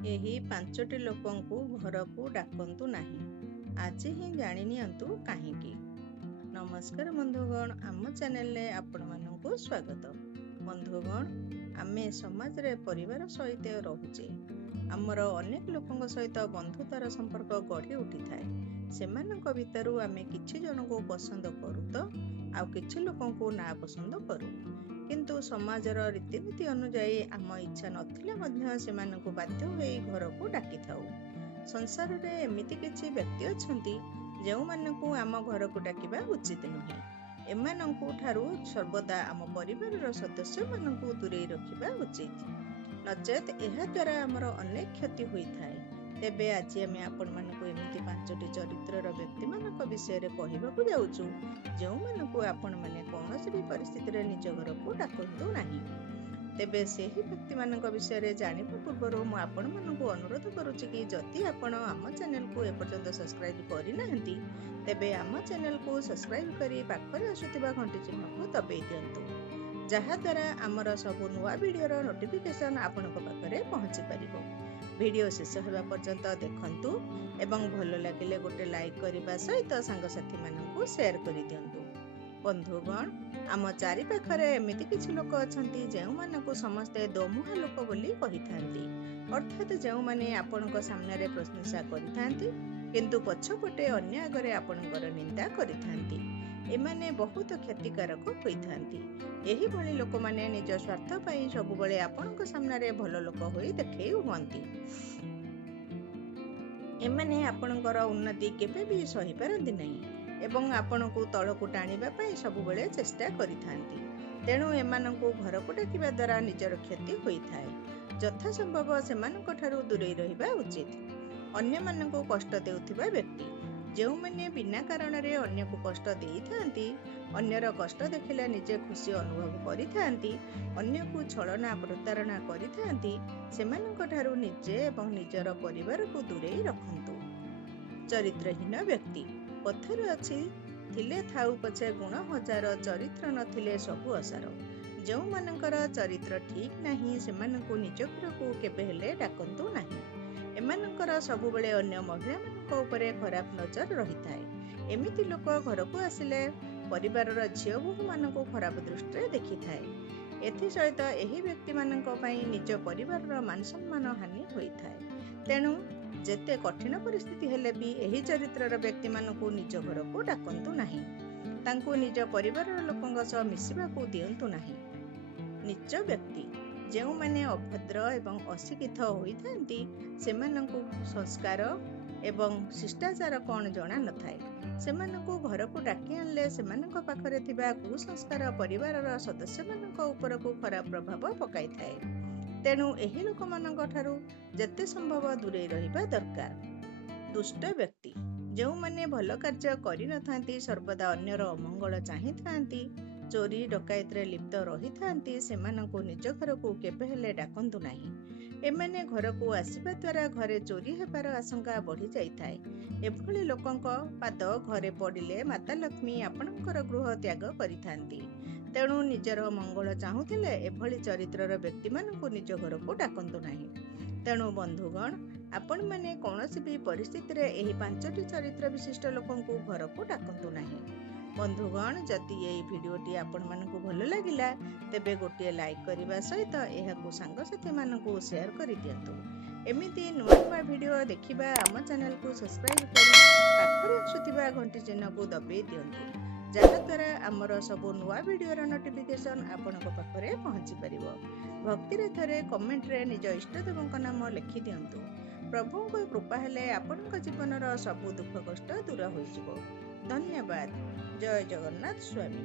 ଏହି ପାଞ୍ଚଟି ଲୋକଙ୍କୁ ଘରକୁ ଡାକନ୍ତୁ ନାହିଁ। ଆଜି ହିଁ ଜାଣି ନିଅନ୍ତୁ କାହିଁକି। ନମସ୍କାର ବନ୍ଧୁଗଣ, ଆମ ଚ୍ୟାନେଲରେ ଆପଣମାନଙ୍କୁ ସ୍ୱାଗତ। ବନ୍ଧୁଗଣ, ଆମେ ସମାଜରେ ପରିବାର ସହିତ ରହୁଛେ। ଆମର ଅନେକ ଲୋକଙ୍କ ସହିତ ବନ୍ଧୁତାର ସମ୍ପର୍କ ଗଢ଼ି ଉଠିଥାଏ। ସେମାନଙ୍କ ଭିତରୁ ଆମେ କିଛି ଜଣଙ୍କୁ ପସନ୍ଦ କରୁ ତ ଆଉ କିଛି ଲୋକଙ୍କୁ ନା ପସନ୍ଦ କରୁ। କିନ୍ତୁ ସମାଜର ରୀତିନୀତି ଅନୁଯାୟୀ ଆମ ଇଚ୍ଛା ନଥିଲେ ମଧ୍ୟ ସେମାନଙ୍କୁ ବାଧ୍ୟ ହୋଇ ଘରକୁ ଡାକିଥାଉ। ସଂସାରରେ ଏମିତି କିଛି ବ୍ୟକ୍ତି ଅଛନ୍ତି ଯେଉଁମାନଙ୍କୁ ଆମ ଘରକୁ ଡାକିବା ଉଚିତ ନୁହେଁ। ଏମାନଙ୍କୁ ଠାରୁ ସର୍ବଦା ଆମ ପରିବାରର ସଦସ୍ୟମାନଙ୍କୁ ଦୂରେଇ ରଖିବା ଉଚିତ, ନଚେତ୍ ଏହା ଦ୍ୱାରା ଆମର ଅନେକ କ୍ଷତି ହୋଇଥାଏ। ତେବେ ଆଜି ଆମେ ଆପଣମାନଙ୍କୁ ଏମିତି 5ଟି ଚରିତ୍ରର ବ୍ୟକ୍ତିମାନଙ୍କ ବିଷୟରେ କହିବାକୁ ଯାଉଛୁ ଯେଉଁମାନଙ୍କୁ ଆପଣମାନେ କୌଣସି ବି ପରିସ୍ଥିତିରେ ନିଜ ଘରକୁ ଡାକନ୍ତୁ ନାହିଁ। ତେବେ ସେହି ବ୍ୟକ୍ତିମାନଙ୍କ ବିଷୟରେ ଜାଣିବା ପୂର୍ବରୁ ମୁଁ ଆପଣମାନଙ୍କୁ ଅନୁରୋଧ କରୁଛି କି ଯଦି ଆପଣ ଆମ ଚ୍ୟାନେଲକୁ ଏପର୍ଯ୍ୟନ୍ତ ସବସ୍କ୍ରାଇବ୍ କରିନାହାନ୍ତି ତେବେ ଆମ ଚ୍ୟାନେଲକୁ ସବସ୍କ୍ରାଇବ୍ କରି ପାଖରେ ଆସୁଥିବା ଘଣ୍ଟି ଚିହ୍ନକୁ ଦବାଇ ଦିଅନ୍ତୁ, ଯାହାଦ୍ୱାରା ଆମର ସବୁ ନୂଆ ଭିଡ଼ିଓର ନୋଟିଫିକେସନ୍ ଆପଣଙ୍କ ପାଖରେ ପହଞ୍ଚି ପାରିବ। ଭିଡ଼ିଓ ଶେଷ ହେବା ପର୍ଯ୍ୟନ୍ତ ଦେଖନ୍ତୁ ଏବଂ ଭଲ ଲାଗିଲେ ଗୋଟେ ଲାଇକ୍ କରିବା ସହିତ ସାଙ୍ଗସାଥୀମାନଙ୍କୁ ସେୟାର କରିଦିଅନ୍ତୁ। ବନ୍ଧୁଗଣ, ଆମ ଚାରିପାଖରେ ଏମିତି କିଛି ଲୋକ ଅଛନ୍ତି ଯେଉଁମାନଙ୍କୁ ସମସ୍ତେ ଦୋମୁହାଁ ଲୋକ ବୋଲି କହିଥାନ୍ତି, ଅର୍ଥାତ୍ ଯେଉଁମାନେ ଆପଣଙ୍କ ସାମ୍ନାରେ ପ୍ରଶଂସା କରିଥାନ୍ତି କିନ୍ତୁ ପଛପଟେ ଅନ୍ୟ ଆଗରେ ଆପଣଙ୍କର ନିନ୍ଦା କରିଥାନ୍ତି। ଏମାନେ ବହୁତ କ୍ଷତିକାରକ ହୋଇଥାନ୍ତି। ଏହିଭଳି ଲୋକମାନେ ନିଜ ସ୍ୱାର୍ଥ ପାଇଁ ସବୁବେଳେ ଆପଣଙ୍କ ସାମ୍ନାରେ ଭଲ ଲୋକ ହୋଇ ଦେଖେଇ ହୁଅନ୍ତି। ଏମାନେ ଆପଣଙ୍କର ଉନ୍ନତି କେବେ ବି ସହିପାରନ୍ତି ନାହିଁ ଏବଂ ଆପଣଙ୍କୁ ତଳକୁ ଟାଣିବା ପାଇଁ ସବୁବେଳେ ଚେଷ୍ଟା କରିଥାନ୍ତି। ତେଣୁ ଏମାନଙ୍କୁ ଘରକୁ ଡାକିବା ଦ୍ୱାରା ନିଜର କ୍ଷତି ହୋଇଥାଏ। ଯଥାସମ୍ଭବ ସେମାନଙ୍କ ଠାରୁ ଦୂରେଇ ରହିବା ଉଚିତ। ଅନ୍ୟମାନଙ୍କୁ କଷ୍ଟ ଦେଉଥିବା ବ୍ୟକ୍ତି ଯେଉଁମାନେ ବିନା କାରଣରେ ଅନ୍ୟକୁ କଷ୍ଟ ଦେଇଥାନ୍ତି, ଅନ୍ୟର କଷ୍ଟ ଦେଖିଲେ ନିଜେ ଖୁସି ଅନୁଭବ କରିଥାନ୍ତି, ଅନ୍ୟକୁ ଛଳନା ପ୍ରତାରଣା କରିଥାନ୍ତି, ସେମାନଙ୍କ ଠାରୁ ନିଜେ ଏବଂ ନିଜର ପରିବାରକୁ ଦୂରେଇ ରଖନ୍ତୁ। ଚରିତ୍ରହୀନ ବ୍ୟକ୍ତି। କଥାରେ ଅଛି, ଥିଲେ ଥାଉ ପଛେ ଗୁଣ ହଜାର, ଚରିତ୍ର ନଥିଲେ ସବୁ ଅସାର। ଯେଉଁମାନଙ୍କର ଚରିତ୍ର ଠିକ୍ ନାହିଁ ସେମାନଙ୍କୁ ନିଜ ଘରକୁ କେବେ ହେଲେ ଡାକନ୍ତୁ ନାହିଁ। ଏମାନଙ୍କର ସବୁବେଳେ ଅନ୍ୟ ମହିଳାମାନଙ୍କ ଉପରେ ଖରାପ ନଜର ରହିଥାଏ। ଏମିତି ଲୋକ ଘରକୁ ଆସିଲେ ପରିବାରର ଝିଅ ବୋହୂମାନଙ୍କୁ ଖରାପ ଦୃଷ୍ଟିରେ ଦେଖିଥାଏ। ଏଥିସହିତ ଏହି ବ୍ୟକ୍ତିମାନଙ୍କ ପାଇଁ ନିଜ ପରିବାରର ମାନସମ୍ମାନ ହାନି ହୋଇଥାଏ। ତେଣୁ ଯେତେ କଠିନ ପରିସ୍ଥିତି ହେଲେ ବି ଏହି ଚରିତ୍ରର ବ୍ୟକ୍ତିମାନଙ୍କୁ ନିଜ ଘରକୁ ଡାକନ୍ତୁ ନାହିଁ। ତାଙ୍କୁ ନିଜ ପରିବାରର ଲୋକଙ୍କ ସହ ମିଶିବାକୁ ଦିଅନ୍ତୁ ନାହିଁ। ନୀଚ ବ୍ୟକ୍ତି। ଯେଉଁମାନେ ଅଭଦ୍ର ଏବଂ ଅଶିକ୍ଷିତ ହୋଇଥାନ୍ତି ସେମାନଙ୍କୁ ସଂସ୍କାର ଏବଂ ଶିଷ୍ଟାଚାର କ'ଣ ଜଣା ନଥାଏ। ସେମାନଙ୍କୁ ଘରକୁ ଡାକି ଆଣିଲେ ସେମାନଙ୍କ ପାଖରେ ଥିବା କୁସଂସ୍କାର ପରିବାରର ସଦସ୍ୟମାନଙ୍କ ଉପରକୁ ଖରାପ ପ୍ରଭାବ ପକାଇଥାଏ। ତେଣୁ ଏହି ଲୋକମାନଙ୍କ ଠାରୁ ଯେତେ ସମ୍ଭବ ଦୂରେଇ ରହିବା ଦରକାର। ଦୁଷ୍ଟ ବ୍ୟକ୍ତି। ଯେଉଁମାନେ ଭଲ କାର୍ଯ୍ୟ କରିନଥାନ୍ତି, ସର୍ବଦା ଅନ୍ୟର ଅମଙ୍ଗଳ ଚାହିଁଥାନ୍ତି, ଚୋରି ଡକାୟତିରେ ଲିପ୍ତ ରହିଥାନ୍ତି, ସେମାନଙ୍କୁ ନିଜ ଘରକୁ କେବେ ହେଲେ ଡାକନ୍ତୁ ନାହିଁ। ଏମାନେ ଘରକୁ ଆସିବା ଦ୍ୱାରା ଘରେ ଚୋରି ହେବାର ଆଶଙ୍କା ବଢ଼ି ଯାଇଥାଏ। ଏଭଳି ଲୋକଙ୍କ ପାଦ ଘରେ ପଡ଼ିଲେ ମାତା ଲକ୍ଷ୍ମୀ ଆପଣଙ୍କର ଗୃହ ତ୍ୟାଗ କରିଥାନ୍ତି। ତେଣୁ ନିଜର ମଙ୍ଗଳ ଚାହୁଁଥିଲେ ଏଭଳି ଚରିତ୍ରର ବ୍ୟକ୍ତିମାନଙ୍କୁ ନିଜ ଘରକୁ ଡାକନ୍ତୁ ନାହିଁ। ତେଣୁ ବନ୍ଧୁଗଣ, ଆପଣମାନେ କୌଣସି ବି ପରିସ୍ଥିତିରେ ଏହି 5ଟି ଚରିତ୍ର ବିଶିଷ୍ଟ ଲୋକଙ୍କୁ ଘରକୁ ଡାକନ୍ତୁ ନାହିଁ। ବନ୍ଧୁଗଣ, ଯଦି ଏହି ଭିଡ଼ିଓଟି ଆପଣମାନଙ୍କୁ ଭଲ ଲାଗିଲା ତେବେ ଗୋଟିଏ ଲାଇକ୍ କରିବା ସହିତ ଏହାକୁ ସାଙ୍ଗସାଥୀମାନଙ୍କୁ ସେୟାର କରିଦିଅନ୍ତୁ। ଏମିତି ନୂଆ ନୂଆ ଭିଡ଼ିଓ ଦେଖିବା ଆମ ଚ୍ୟାନେଲକୁ ସବସ୍କ୍ରାଇବ୍ କରି ପାଖରେ ଆସୁଥିବା ଘଣ୍ଟି ଚିହ୍ନକୁ ଦବାଇ ଦିଅନ୍ତୁ, ଯାହାଦ୍ୱାରା ଆମର ସବୁ ନୂଆ ଭିଡ଼ିଓର ନୋଟିଫିକେସନ୍ ଆପଣଙ୍କ ପାଖରେ ପହଞ୍ଚି ପାରିବ। ଭକ୍ତିରେ ଥରେ କମେଣ୍ଟରେ ନିଜ ଇଷ୍ଟଦେବଙ୍କ ନାମ ଲେଖି ଦିଅନ୍ତୁ। ପ୍ରଭୁଙ୍କ କୃପା ହେଲେ ଆପଣଙ୍କ ଜୀବନର ସବୁ ଦୁଃଖ କଷ୍ଟ ଦୂର ହୋଇଯିବ। ଧନ୍ୟବାଦ। ଜୟ ଜଗନ୍ନାଥ ସ୍ୱାମୀ।